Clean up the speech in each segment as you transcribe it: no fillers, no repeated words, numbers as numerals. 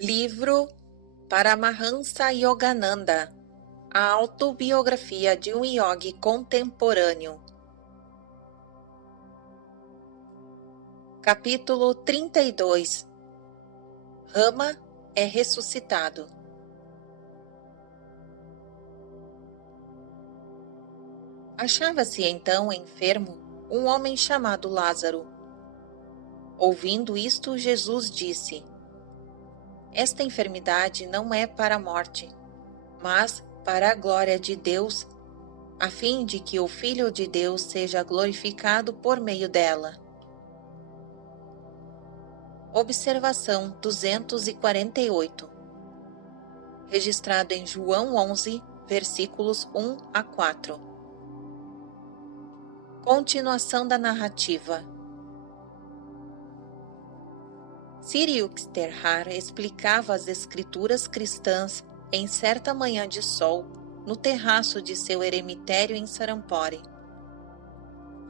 Livro Paramahansa Yogananda, a autobiografia de um yogi contemporâneo. Capítulo 32. Rama é ressuscitado. Achava-se então enfermo um homem chamado Lázaro. Ouvindo isto, Jesus disse: Esta enfermidade não é para a morte, mas para a glória de Deus, a fim de que o Filho de Deus seja glorificado por meio dela. Observação 248. Registrado em João 11, versículos 1 a 4. Continuação da narrativa. Sri Yukteswar explicava as escrituras cristãs em certa manhã de sol no terraço de seu eremitério em Sarampore.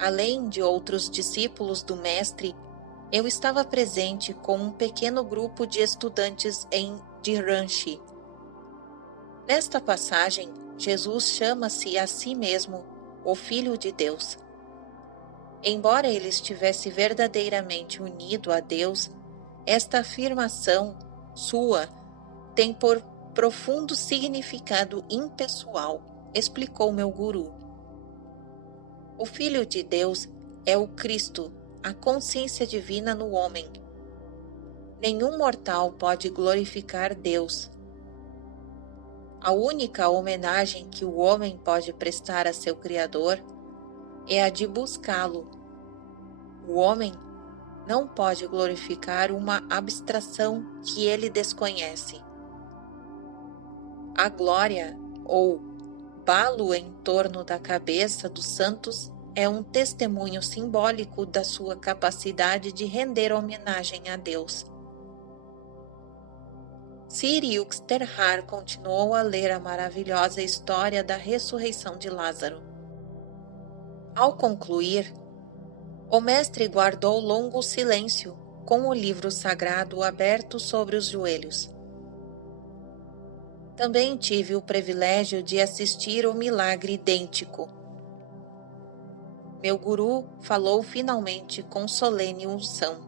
Além de outros discípulos do mestre, eu estava presente com um pequeno grupo de estudantes em Dhranchi. Nesta passagem, Jesus chama-se a si mesmo o Filho de Deus. Embora ele estivesse verdadeiramente unido a Deus, esta afirmação sua tem por profundo significado impessoal, explicou meu guru. O Filho de Deus é o Cristo, a consciência divina no homem. Nenhum mortal pode glorificar Deus. A única homenagem que o homem pode prestar a seu Criador é a de buscá-lo. O homem não pode glorificar uma abstração que ele desconhece. A glória, ou balo em torno da cabeça dos santos, é um testemunho simbólico da sua capacidade de render homenagem a Deus. Sri Yukteswar continuou a ler a maravilhosa história da ressurreição de Lázaro. Ao concluir, o mestre guardou longo silêncio, com o livro sagrado aberto sobre os joelhos. Também tive o privilégio de assistir o milagre idêntico. Meu guru falou finalmente com solene unção.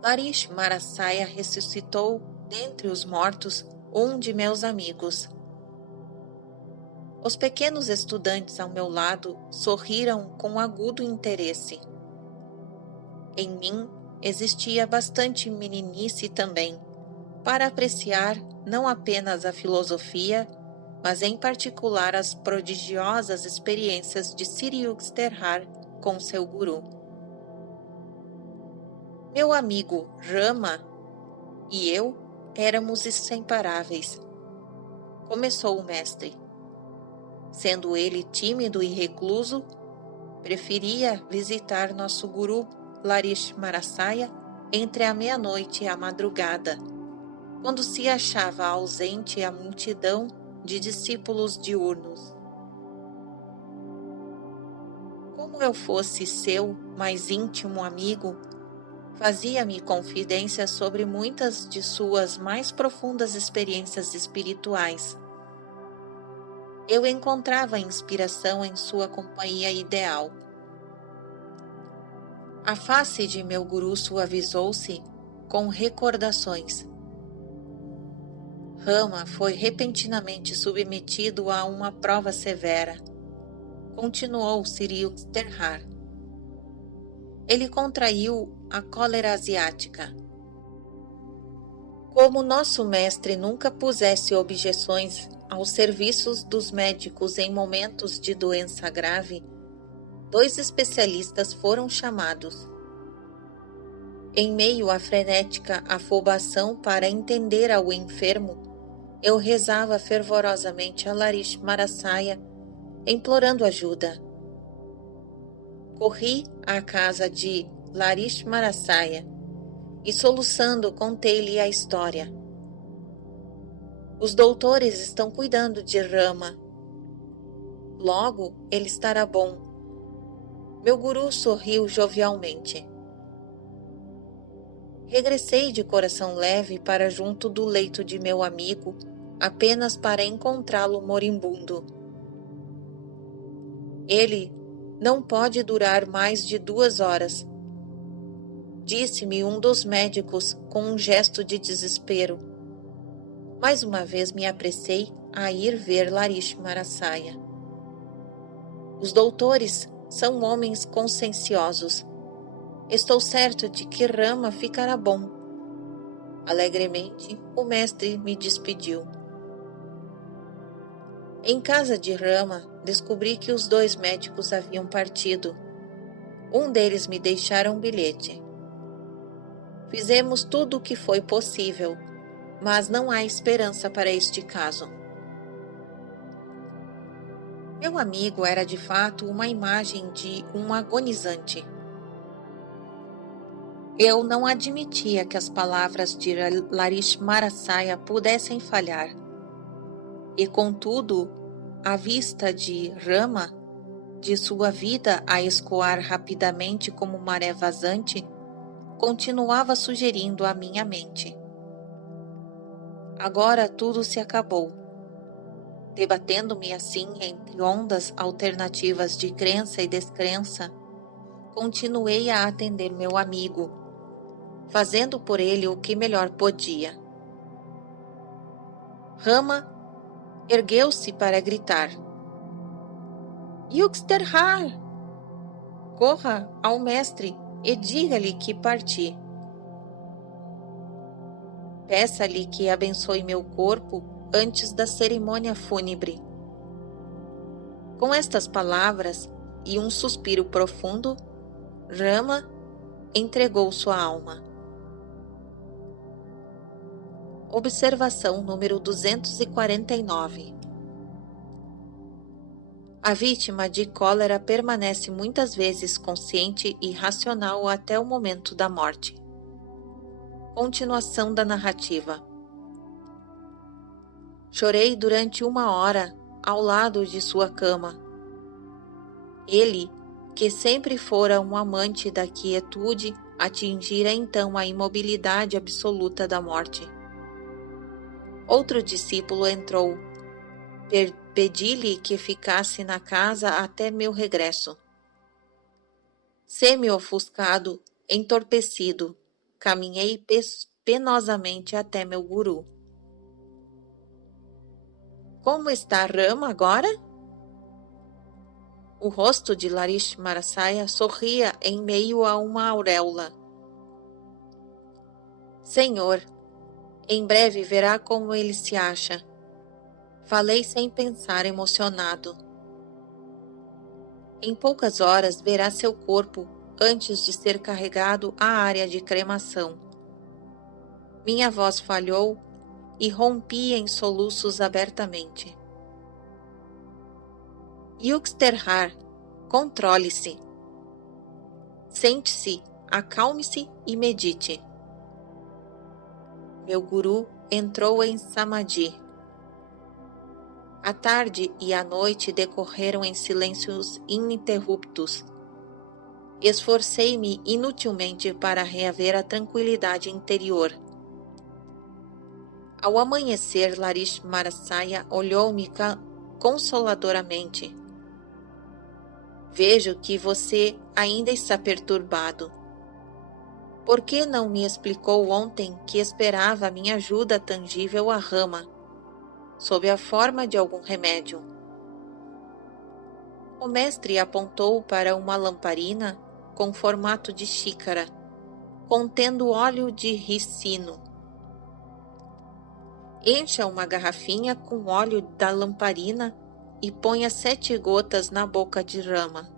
Larish Marasaya ressuscitou dentre os mortos um de meus amigos. Os pequenos estudantes ao meu lado sorriram com agudo interesse. Em mim existia bastante meninice também, para apreciar não apenas a filosofia, mas em particular as prodigiosas experiências de Sri Yukteswar com seu guru. Meu amigo Rama e eu éramos inseparáveis. Começou o mestre. Sendo ele tímido e recluso, preferia visitar nosso guru Larish Marasaya entre a meia-noite e a madrugada, quando se achava ausente a multidão de discípulos diurnos. Como eu fosse seu mais íntimo amigo, fazia-me confidências sobre muitas de suas mais profundas experiências espirituais. Eu encontrava inspiração em sua companhia ideal. A face de meu guru suavizou-se com recordações. Rama foi repentinamente submetido a uma prova severa. Continuou Sri Yukteswar. Ele contraiu a cólera asiática. Como nosso mestre nunca pusesse objeções aos serviços dos médicos em momentos de doença grave, 2 especialistas foram chamados. Em meio à frenética afobação para entender ao enfermo, eu rezava fervorosamente a Larish Marasaya, implorando ajuda. Corri à casa de Larish Marasaya e, soluçando, contei-lhe a história. Os doutores estão cuidando de Rama. Logo ele estará bom. Meu guru sorriu jovialmente. Regressei de coração leve para junto do leito de meu amigo, apenas para encontrá-lo moribundo. Ele não pode durar mais de 2 horas, disse-me um dos médicos com um gesto de desespero. Mais uma vez me apressei a ir ver Lakshmarasaya. Os doutores são homens conscienciosos. Estou certo de que Rama ficará bom. Alegremente, o mestre me despediu. Em casa de Rama, descobri que os 2 médicos haviam partido. Um deles me deixara um bilhete. Fizemos tudo o que foi possível, mas não há esperança para este caso. Meu amigo era de fato uma imagem de um agonizante. Eu não admitia que as palavras de Lakshmarasaya pudessem falhar. E contudo, à vista de Rama, de sua vida a escoar rapidamente como maré vazante, continuava sugerindo à minha mente. Agora tudo se acabou. Debatendo-me assim entre ondas alternativas de crença e descrença, continuei a atender meu amigo, fazendo por ele o que melhor podia. Rama ergueu-se para gritar. Yuksterhar! Corra ao mestre e diga-lhe que parti. Peça-lhe que abençoe meu corpo antes da cerimônia fúnebre. Com estas palavras e um suspiro profundo, Rama entregou sua alma. Observação número 249. A vítima de cólera permanece muitas vezes consciente e racional até o momento da morte. Continuação da narrativa. Chorei durante 1 hora ao lado de sua cama. Ele, que sempre fora um amante da quietude, atingira então a imobilidade absoluta da morte. Outro discípulo entrou. Pedi-lhe que ficasse na casa até meu regresso. Semi-ofuscado, entorpecido, caminhei penosamente até meu guru. Como está Rama agora? O rosto de Lakshmarasaya sorria em meio a uma auréola. Senhor, em breve verá como ele se acha. Falei sem pensar, emocionado. Em poucas horas verá seu corpo antes de ser carregado à área de cremação. Minha voz falhou e rompi em soluços abertamente. Yuksterhar, controle-se. Sente-se, acalme-se e medite. Meu guru entrou em samadhi. A tarde e a noite decorreram em silêncios ininterruptos. Esforcei-me inutilmente para reaver a tranquilidade interior. Ao amanhecer, Lakshmarasaya olhou-me consoladoramente. Vejo que você ainda está perturbado. Por que não me explicou ontem que esperava minha ajuda tangível à Rama, sob a forma de algum remédio? O mestre apontou para uma lamparina com formato de xícara, contendo óleo de ricino. Encha uma garrafinha com óleo da lamparina e ponha 7 gotas na boca de Rama.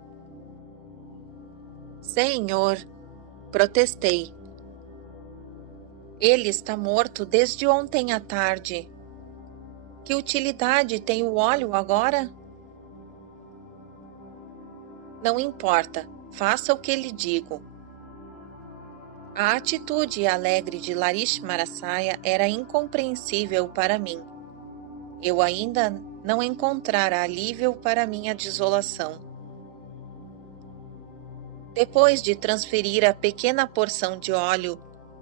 Senhor, protestei. Ele está morto desde ontem à tarde. Que utilidade tem o óleo agora? Não importa, faça o que lhe digo. A atitude alegre de Lakshmarasaya era incompreensível para mim. Eu ainda não encontrara alívio para minha desolação. Depois de transferir a pequena porção de óleo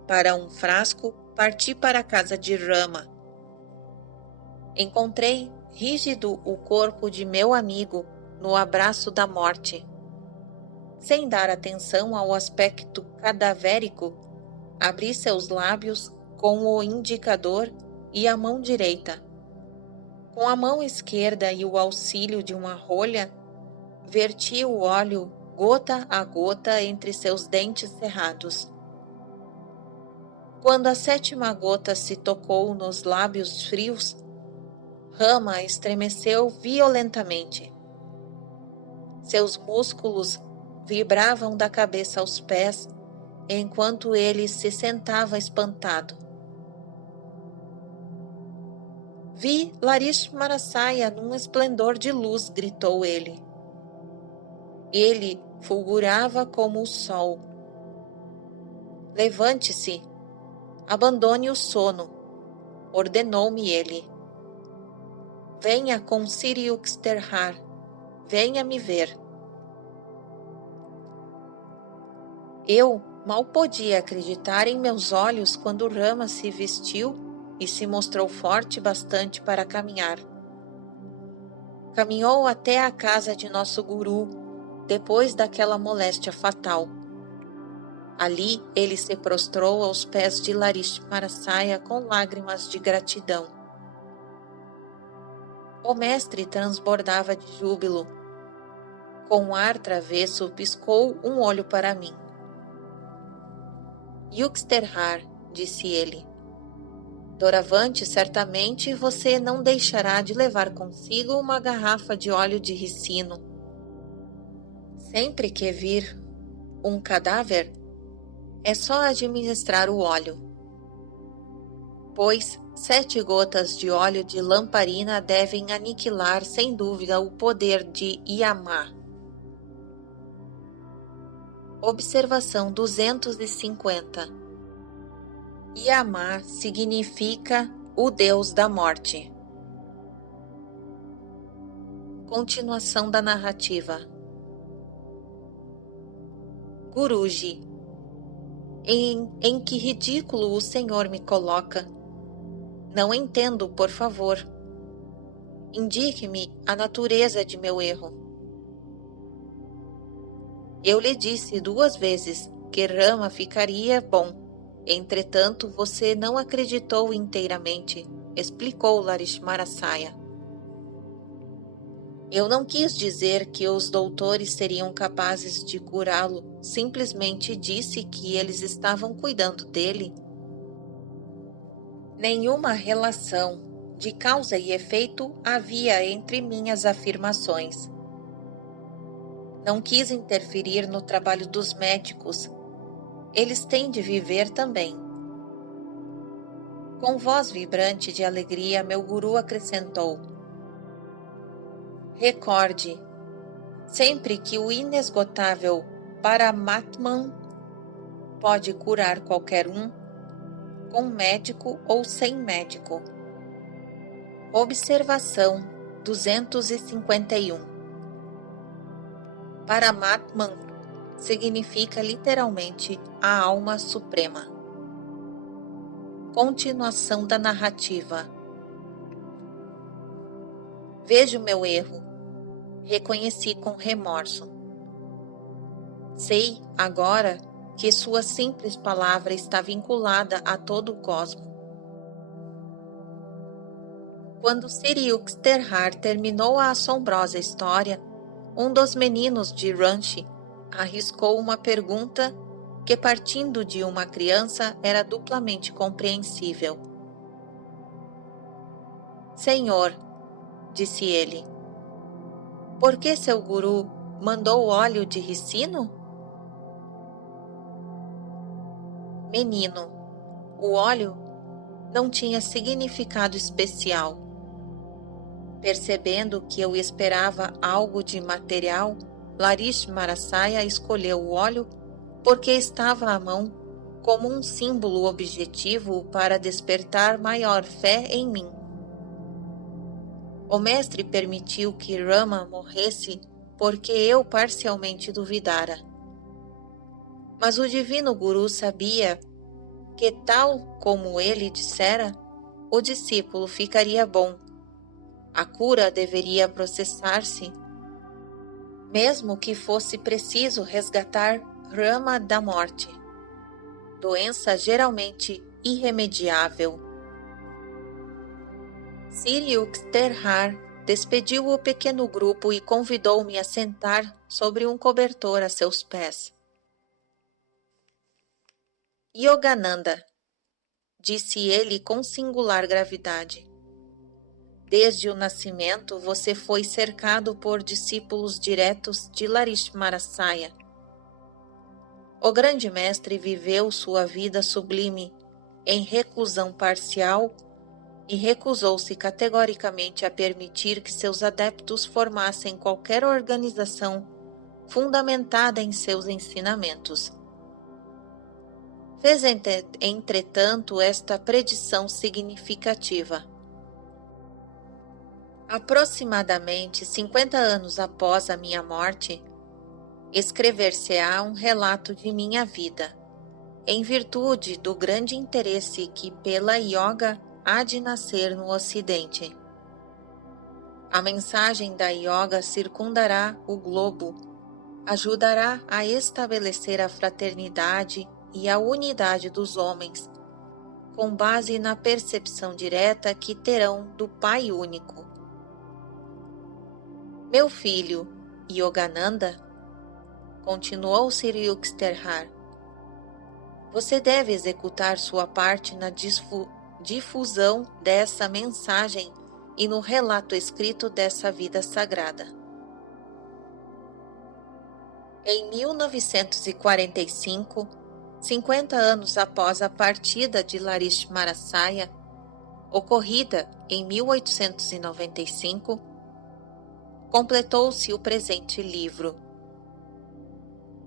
para um frasco, parti para a casa de Rama. Encontrei rígido o corpo de meu amigo no abraço da morte. Sem dar atenção ao aspecto cadavérico, abri seus lábios com o indicador e a mão direita. Com a mão esquerda e o auxílio de uma rolha, verti o óleo gota a gota entre seus dentes cerrados. Quando a 7ª gota se tocou nos lábios frios, Rama estremeceu violentamente. Seus músculos vibravam da cabeça aos pés, enquanto ele se sentava espantado. Vi Larishmarasaya num esplendor de luz, gritou ele. Ele fulgurava como o sol. Levante-se, abandone o sono, ordenou-me ele. Venha com Siriuxterhar, venha me ver. Eu mal podia acreditar em meus olhos quando Rama se vestiu e se mostrou forte bastante para caminhar. Caminhou até a casa de nosso guru, depois daquela moléstia fatal. Ali ele se prostrou aos pés de Larishmarasaya com lágrimas de gratidão. O mestre transbordava de júbilo. Com um ar travesso, piscou um olho para mim. Yuxterhar, disse ele, doravante certamente você não deixará de levar consigo uma garrafa de óleo de ricino. Sempre que vir um cadáver, é só administrar o óleo, pois 7 gotas de óleo de lamparina devem aniquilar sem dúvida o poder de Yama. Observação 250. Yama significa o deus da morte. Continuação da narrativa. Guruji, em que ridículo o Senhor me coloca? Não entendo, por favor. Indique-me a natureza de meu erro. Eu lhe disse 2 vezes que Rama ficaria bom. Entretanto, você não acreditou inteiramente, explicou Larishmarasaya. Eu não quis dizer que os doutores seriam capazes de curá-lo, simplesmente disse que eles estavam cuidando dele. Nenhuma relação de causa e efeito havia entre minhas afirmações. Não quis interferir no trabalho dos médicos. Eles têm de viver também. Com voz vibrante de alegria, meu guru acrescentou: recorde, sempre que o inesgotável Paramatman pode curar qualquer um, com médico ou sem médico. Observação 251. Paramatman significa literalmente a alma suprema. Continuação da narrativa. Vejo meu erro. Reconheci com remorso. Sei, agora, que sua simples palavra está vinculada a todo o cosmo. Quando Siriuxterhar terminou a assombrosa história, um dos meninos de Ranchi arriscou uma pergunta que, partindo de uma criança, era duplamente compreensível. Senhor, disse ele, por que seu guru mandou óleo de ricino? Menino, o óleo não tinha significado especial. Percebendo que eu esperava algo de material, Larishmarasaya escolheu o óleo porque estava à mão como um símbolo objetivo para despertar maior fé em mim. O mestre permitiu que Rama morresse porque eu parcialmente duvidara. Mas o divino guru sabia que, tal como ele dissera, o discípulo ficaria bom. A cura deveria processar-se, mesmo que fosse preciso resgatar Rama da morte, doença geralmente irremediável. Sri Yukteswar despediu o pequeno grupo e convidou-me a sentar sobre um cobertor a seus pés. Yogananda, disse ele com singular gravidade, desde o nascimento você foi cercado por discípulos diretos de Larismarasaya. O grande mestre viveu sua vida sublime em reclusão parcial e recusou-se categoricamente a permitir que seus adeptos formassem qualquer organização fundamentada em seus ensinamentos. Fez, entretanto, esta predição significativa. Aproximadamente 50 anos após a minha morte, escrever-se-á um relato de minha vida, em virtude do grande interesse que pela yoga há de nascer no Ocidente. A mensagem da yoga circundará o globo, ajudará a estabelecer a fraternidade e a unidade dos homens, com base na percepção direta que terão do Pai único. Meu filho, Yogananda, continuou Sri Yukteswar, você deve executar sua parte na difusão dessa mensagem e no relato escrito dessa vida sagrada. Em 1945, 50 anos após a partida de Larismarasaya, ocorrida em 1895, completou-se o presente livro.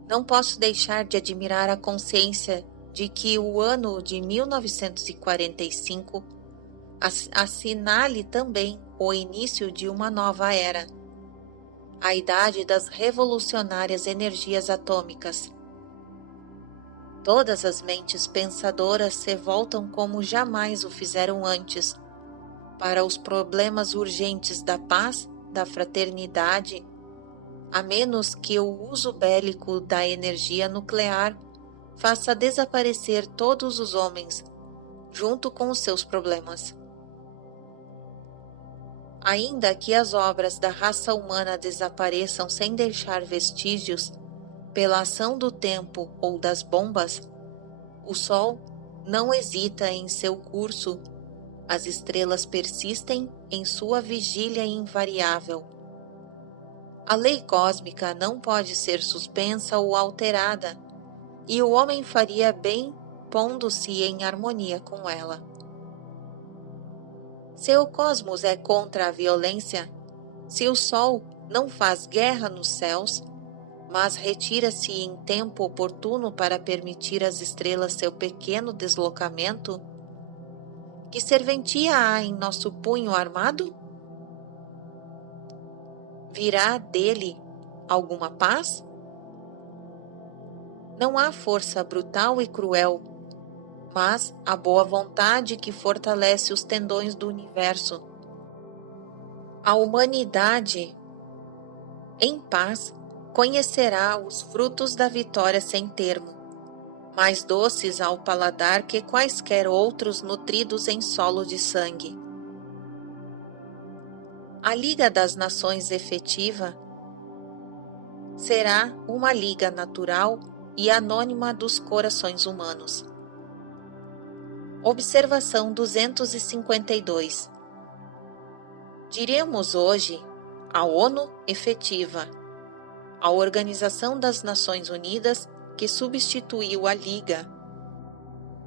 Não posso deixar de admirar a consciência de que o ano de 1945 assinale também o início de uma nova era, a idade das revolucionárias energias atômicas. Todas as mentes pensadoras se voltam como jamais o fizeram antes, para os problemas urgentes da paz, da fraternidade, a menos que o uso bélico da energia nuclear faça desaparecer todos os homens, junto com os seus problemas. Ainda que as obras da raça humana desapareçam sem deixar vestígios, pela ação do tempo ou das bombas, o Sol não hesita em seu curso, as estrelas persistem em sua vigília invariável. A lei cósmica não pode ser suspensa ou alterada, e o homem faria bem pondo-se em harmonia com ela. Se o cosmos é contra a violência, se o Sol não faz guerra nos céus, mas retira-se em tempo oportuno para permitir às estrelas seu pequeno deslocamento, que serventia há em nosso punho armado? Virá dele alguma paz? Não há força brutal e cruel, mas a boa vontade que fortalece os tendões do universo. A humanidade, em paz, conhecerá os frutos da vitória sem termo, mais doces ao paladar que quaisquer outros nutridos em solo de sangue. A Liga das Nações efetiva será uma liga natural e anônima dos corações humanos. Observação 252. Diremos hoje a ONU efetiva, a Organização das Nações Unidas que substituiu a Liga.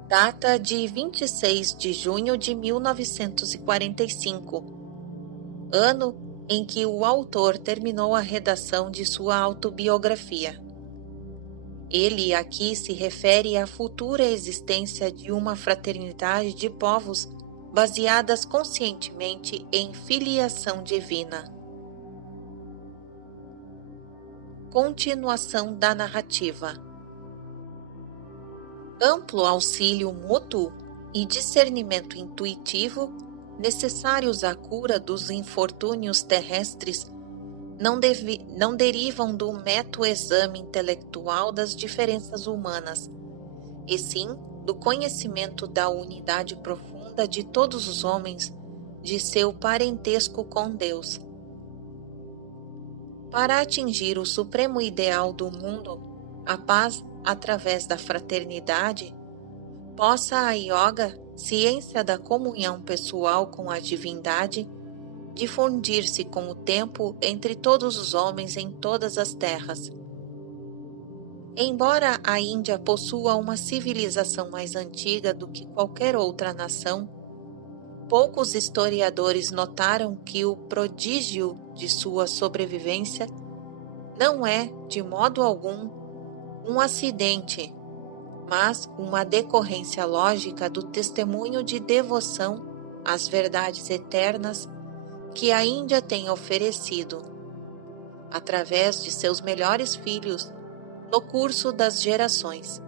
Data de 26 de junho de 1945, ano em que o autor terminou a redação de sua autobiografia. Ele aqui se refere à futura existência de uma fraternidade de povos baseadas conscientemente em filiação divina. Continuação da narrativa. Amplo auxílio mútuo e discernimento intuitivo necessários à cura dos infortúnios terrestres não derivam do meto exame intelectual das diferenças humanas, e sim do conhecimento da unidade profunda de todos os homens, de seu parentesco com Deus. Para atingir o supremo ideal do mundo, a paz através da fraternidade, possa a yoga, ciência da comunhão pessoal com a divindade, difundir-se com o tempo entre todos os homens em todas as terras. Embora a Índia possua uma civilização mais antiga do que qualquer outra nação, poucos historiadores notaram que o prodígio de sua sobrevivência não é, de modo algum, um acidente, mas uma decorrência lógica do testemunho de devoção às verdades eternas que a Índia tem oferecido, através de seus melhores filhos, no curso das gerações.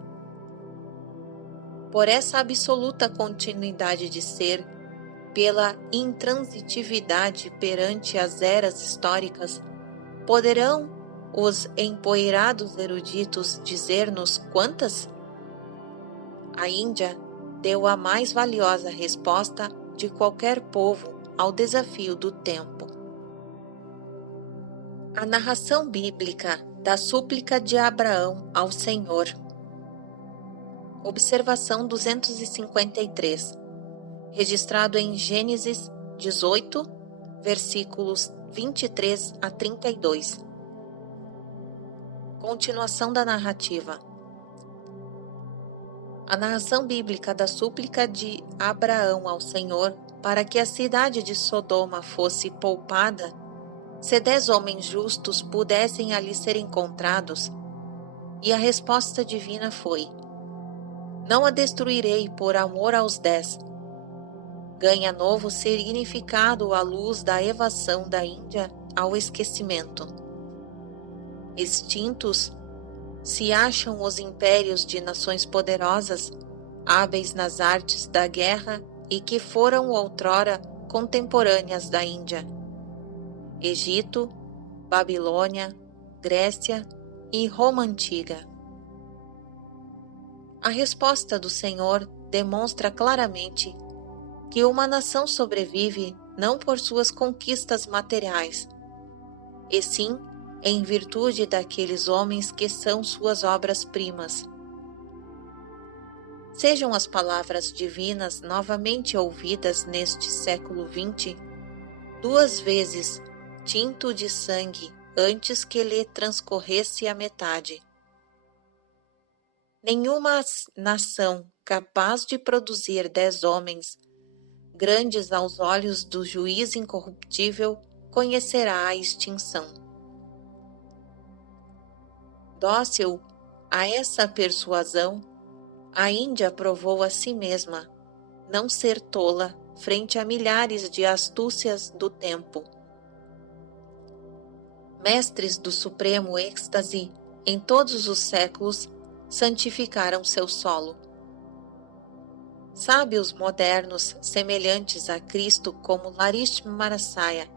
Por essa absoluta continuidade de ser, pela intransitividade perante as eras históricas, poderão os empoeirados eruditos dizer-nos quantas? A Índia deu a mais valiosa resposta de qualquer povo ao desafio do tempo. A narração bíblica da súplica de Abraão ao Senhor. Observação 253. Registrado em Gênesis 18, versículos 23 a 32. Continuação da narrativa. A narração bíblica da súplica de Abraão ao Senhor para que a cidade de Sodoma fosse poupada, se 10 homens justos pudessem ali ser encontrados, e a resposta divina foi: não a destruirei por amor aos 10. Ganha novo significado à luz da evasão da Índia ao esquecimento. Extintos se acham os impérios de nações poderosas, hábeis nas artes da guerra e que foram outrora contemporâneas da Índia. Egito, Babilônia, Grécia e Roma Antiga. A resposta do Senhor demonstra claramente que uma nação sobrevive não por suas conquistas materiais, e sim em virtude daqueles homens que são suas obras-primas. Sejam as palavras divinas novamente ouvidas neste século XX, 2 vezes tinto de sangue antes que lhe transcorresse a metade. Nenhuma nação capaz de produzir 10 homens, grandes aos olhos do juiz incorruptível, conhecerá a extinção. Dócil a essa persuasão, a Índia provou a si mesma não ser tola frente a milhares de astúcias do tempo. Mestres do supremo êxtase em todos os séculos santificaram seu solo. Sábios modernos semelhantes a Cristo como Larishmarasaya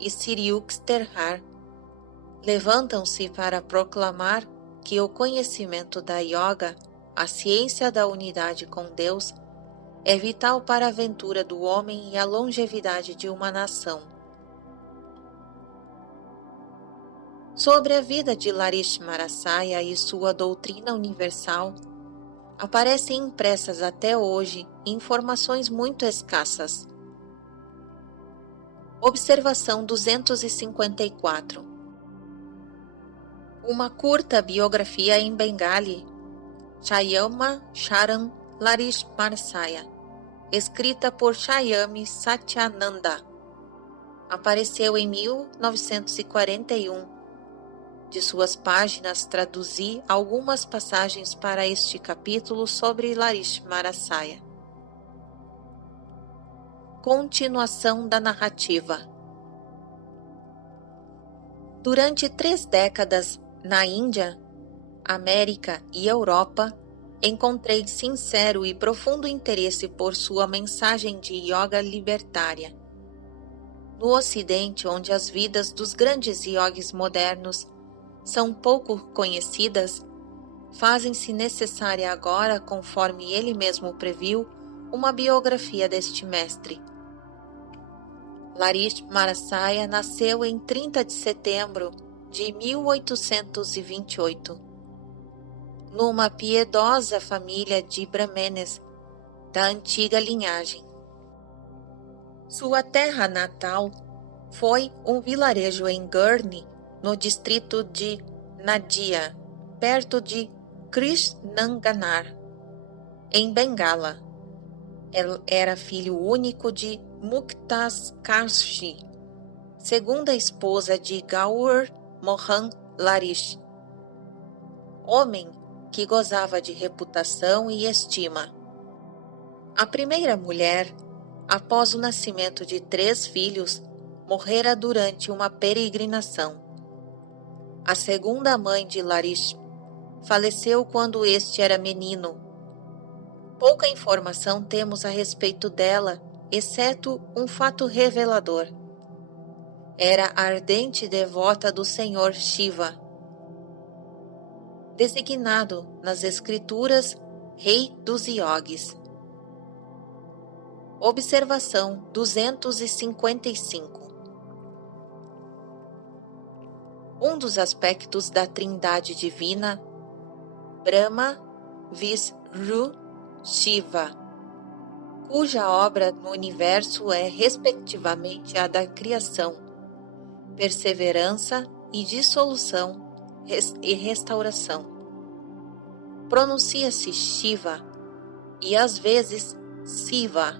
e Sri Yukteswar levantam-se para proclamar que o conhecimento da yoga, a ciência da unidade com Deus, é vital para a ventura do homem e a longevidade de uma nação. Sobre a vida de Larishmarasaya e sua doutrina universal, aparecem impressas até hoje informações muito escassas. Observação 254. Uma curta biografia em Bengali, Shyama Charan Larishmarasaya, escrita por Shyami Satyananda, apareceu em 1941. De suas páginas traduzi algumas passagens para este capítulo sobre Larishmarasaya. Continuação da narrativa. Durante 3 décadas, na Índia, América e Europa, encontrei sincero e profundo interesse por sua mensagem de yoga libertária. No Ocidente, onde as vidas dos grandes yogis modernos são pouco conhecidas, fazem-se necessária agora, conforme ele mesmo previu, uma biografia deste mestre. Larish Marasaya nasceu em 30 de setembro de 1828, numa piedosa família de brahmanes da antiga linhagem. Sua terra natal foi um vilarejo em Gurney, no distrito de Nadia, perto de Krishnaganar, em Bengala. Ele era filho único de Muktas Kashi, segunda esposa de Gaur Mohan Larish, homem que gozava de reputação e estima. A primeira mulher, após o nascimento de 3 filhos, morrera durante uma peregrinação. A segunda mãe de Larish faleceu quando este era menino. Pouca informação temos a respeito dela, exceto um fato revelador. Era ardente devota do Senhor Shiva, designado nas escrituras Rei dos Yogis. Observação 255. Um dos aspectos da Trindade Divina, Brahma, Vishnu, Shiva, cuja obra no universo é respectivamente a da criação, perseverança e dissolução e restauração. Pronuncia-se Shiva e às vezes Siva,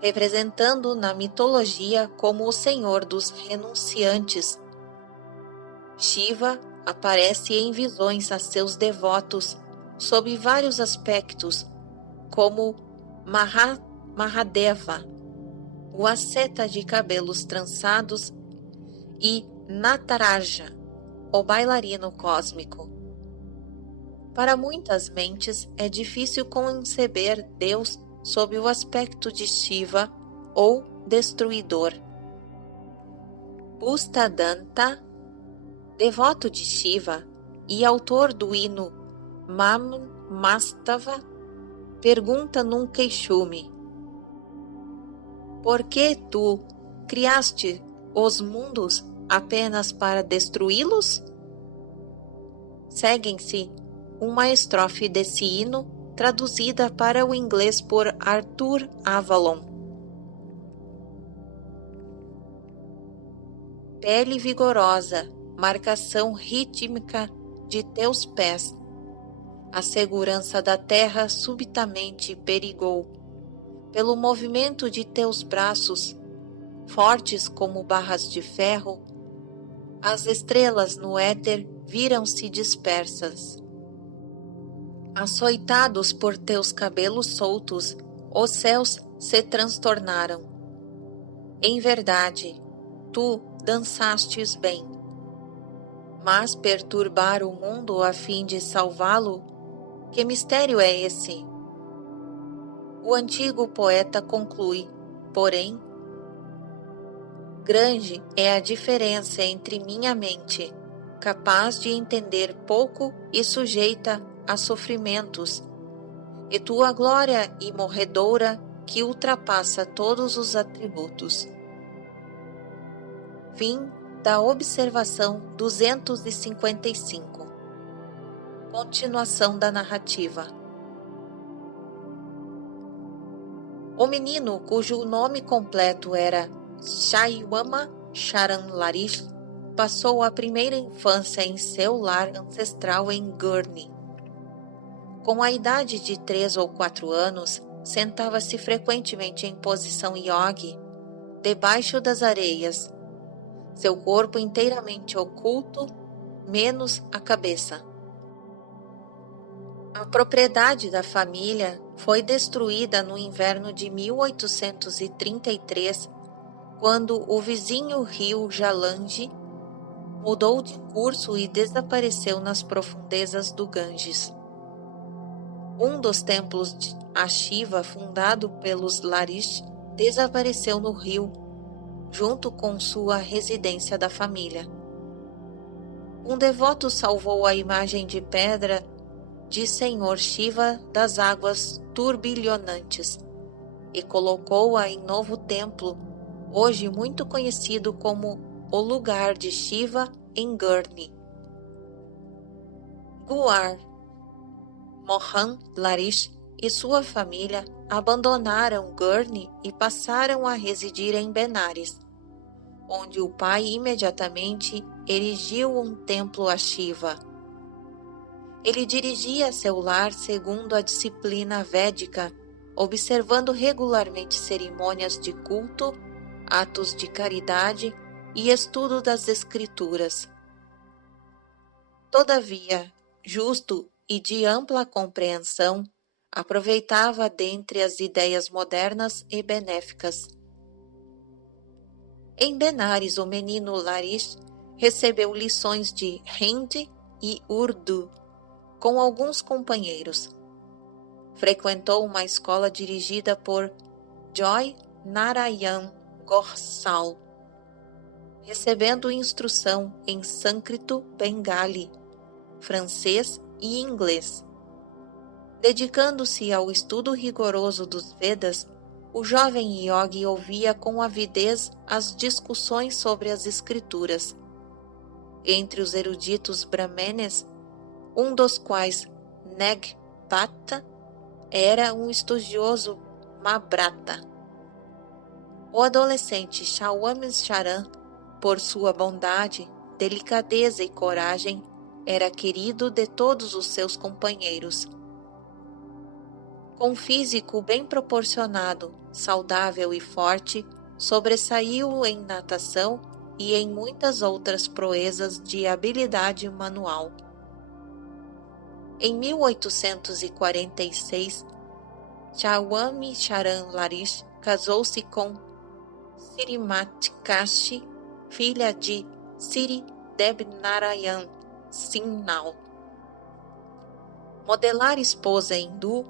representando na mitologia como o senhor dos renunciantes. Shiva aparece em visões a seus devotos sob vários aspectos, como Mahadeva, o asceta de cabelos trançados, e Nataraja, o bailarino cósmico. Para muitas mentes é difícil conceber Deus sob o aspecto de Shiva ou destruidor. Bustadanta, devoto de Shiva e autor do hino Mam Mastava, pergunta num queixume: por que tu criaste os mundos apenas para destruí-los? Seguem-se uma estrofe desse hino traduzida para o inglês por Arthur Avalon. Pele vigorosa, marcação rítmica de teus pés. A segurança da terra subitamente perigou. Pelo movimento de teus braços, fortes como barras de ferro, as estrelas no éter viram-se dispersas. Açoitados por teus cabelos soltos, os céus se transtornaram. Em verdade, tu dançastes bem. Mas perturbar o mundo a fim de salvá-lo, que mistério é esse? O antigo poeta conclui, porém, grande é a diferença entre minha mente, capaz de entender pouco e sujeita a sofrimentos, e tua glória imorredoura que ultrapassa todos os atributos. Fim da observação 255. Continuação da narrativa. O menino, cujo nome completo era Shaiwama Charan Larish, passou a primeira infância em seu lar ancestral em Gurney. Com a idade de 3 ou 4 anos, sentava-se frequentemente em posição yogi, debaixo das areias, seu corpo inteiramente oculto, menos a cabeça. A propriedade da família foi destruída no inverno de 1833, quando o vizinho rio Jalangi mudou de curso e desapareceu nas profundezas do Ganges. Um dos templos a Shiva fundado pelos Larish desapareceu no rio, junto com sua residência da família. Um devoto salvou a imagem de pedra de Senhor Shiva das águas turbilhonantes e colocou-a em novo templo, hoje muito conhecido como o lugar de Shiva em Gurni. Guar Mohan Larish e sua família abandonaram Gurni e passaram a residir em Benares, onde o pai imediatamente erigiu um templo a Shiva. Ele dirigia seu lar segundo a disciplina védica, observando regularmente cerimônias de culto, atos de caridade e estudo das escrituras. Todavia, justo e de ampla compreensão, aproveitava dentre as ideias modernas e benéficas. Em Benares, o menino Larish recebeu lições de Hindi e Urdu com alguns companheiros. Frequentou uma escola dirigida por Joy Narayan Gorsal, recebendo instrução em sânscrito, bengali, francês e inglês. Dedicando-se ao estudo rigoroso dos Vedas, o jovem yogi ouvia com avidez as discussões sobre as escrituras. Entre os eruditos brahmenes, um dos quais, Nagpata, era um estudioso Mabrata. O adolescente Shawam Charan, por sua bondade, delicadeza e coragem, era querido de todos os seus companheiros. Com físico bem proporcionado, saudável e forte, sobressaiu em natação e em muitas outras proezas de habilidade manual. Em 1846, Shawam Charan Larish casou-se com Srimati Kashi, filha de Sri Debnarayan Singhal. Modelar esposa hindu,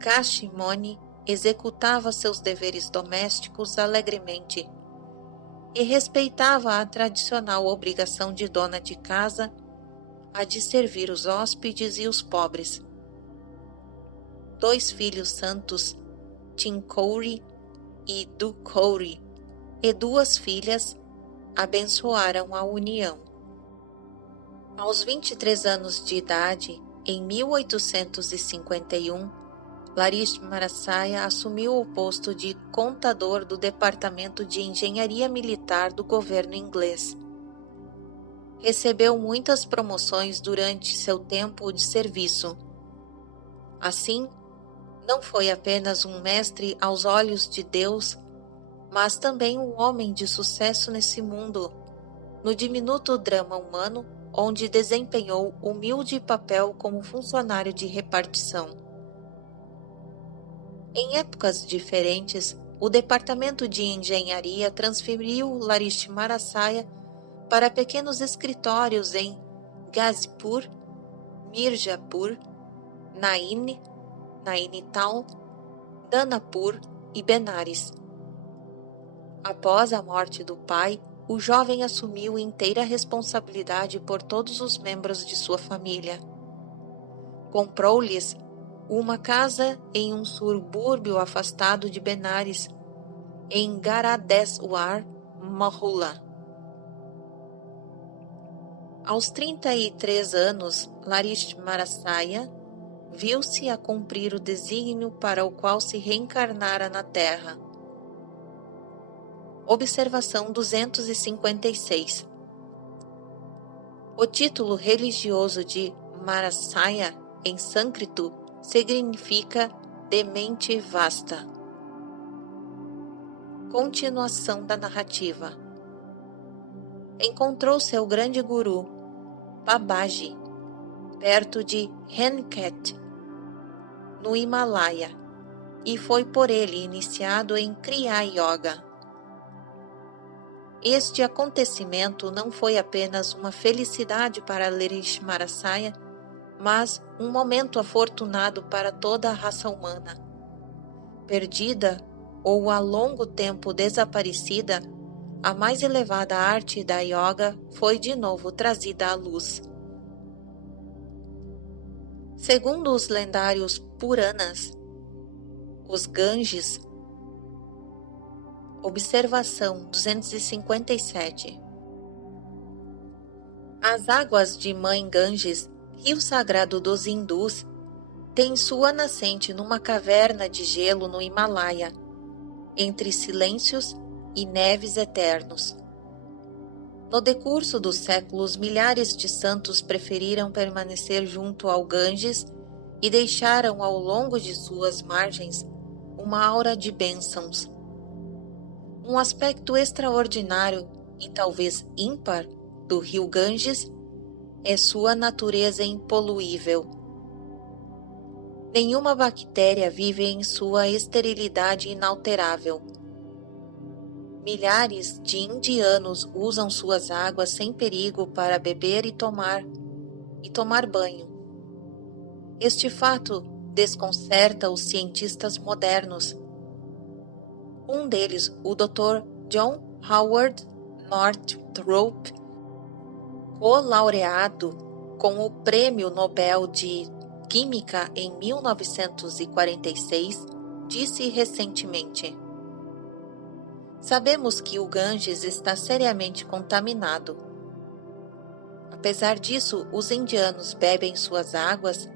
Kashimoni executava seus deveres domésticos alegremente e respeitava a tradicional obrigação de dona de casa, a de servir os hóspedes e os pobres. 2 filhos santos, Tinkouri e Dukouri, e 2 filhas, abençoaram a união. Aos 23 anos de idade, em 1851, Larish Marasaya assumiu o posto de contador do Departamento de Engenharia Militar do governo inglês. Recebeu muitas promoções durante seu tempo de serviço. Assim, não foi apenas um mestre aos olhos de Deus, mas também um homem de sucesso nesse mundo, no diminuto drama humano, onde desempenhou humilde papel como funcionário de repartição. Em épocas diferentes, o Departamento de Engenharia transferiu Larish Marasaya para pequenos escritórios em Ghazipur, Mirzapur, Nainital, Danapur e Benares. Após a morte do pai, o jovem assumiu inteira responsabilidade por todos os membros de sua família. Comprou-lhes uma casa em um subúrbio afastado de Benares, em Garadeswar, Mahula. Aos 33 anos, Larish Marasaya viu-se a cumprir o desígnio para o qual se reencarnara na Terra. Observação 256. O título religioso de Marasaya, em sânscrito, significa de mente vasta. Continuação da narrativa. Encontrou seu grande guru, Babaji, perto de Henket, no Himalaia, e foi por ele iniciado em Kriya Yoga. Este acontecimento não foi apenas uma felicidade para Larish Marasaya, mas um momento afortunado para toda a raça humana. Perdida ou há longo tempo desaparecida, a mais elevada arte da yoga foi de novo trazida à luz. Segundo os lendários Puranas, os Ganges, observação 257. As águas de Mãe Ganges, rio sagrado dos hindus, têm sua nascente numa caverna de gelo no Himalaia, entre silêncios e neves eternos. No decurso dos séculos, milhares de santos preferiram permanecer junto ao Ganges e deixaram ao longo de suas margens uma aura de bênçãos. Um aspecto extraordinário e talvez ímpar do rio Ganges é sua natureza impoluível. Nenhuma bactéria vive em sua esterilidade inalterável. Milhares de indianos usam suas águas sem perigo para beber e tomar banho. Este fato desconcerta os cientistas modernos. Um deles, o Dr. John Howard Northrop, co-laureado com o Prêmio Nobel de Química em 1946, disse recentemente: "Sabemos que o Ganges está seriamente contaminado. Apesar disso, os indianos bebem suas águas,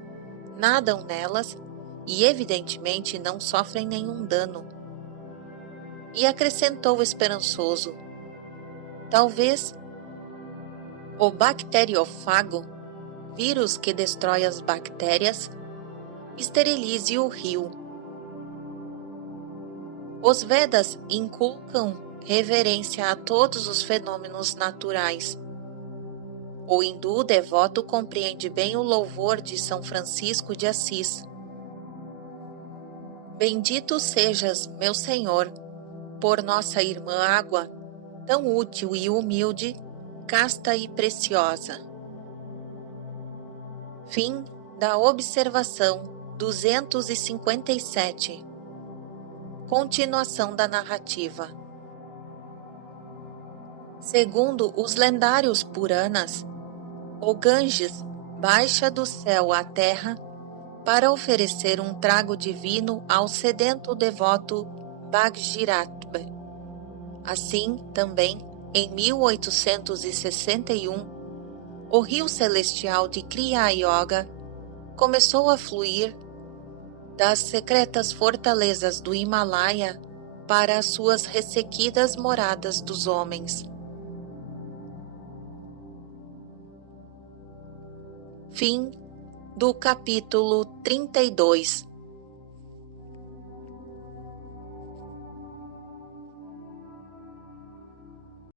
nadam nelas e evidentemente não sofrem nenhum dano." E acrescentou esperançoso: "Talvez o bacteriófago, vírus que destrói as bactérias, esterilize o rio." Os Vedas inculcam reverência a todos os fenômenos naturais. O hindu devoto compreende bem o louvor de São Francisco de Assis: "Bendito sejas, meu Senhor, por nossa irmã água, tão útil e humilde, casta e preciosa." Fim da observação 257. Continuação da narrativa. Segundo os lendários Puranas, o Ganges baixa do céu à terra para oferecer um trago divino ao sedento devoto Bhagirath. Assim, também, em 1861, o rio celestial de Kriya Yoga começou a fluir das secretas fortalezas do Himalaia para as suas ressequidas moradas dos homens. Fim do capítulo 32.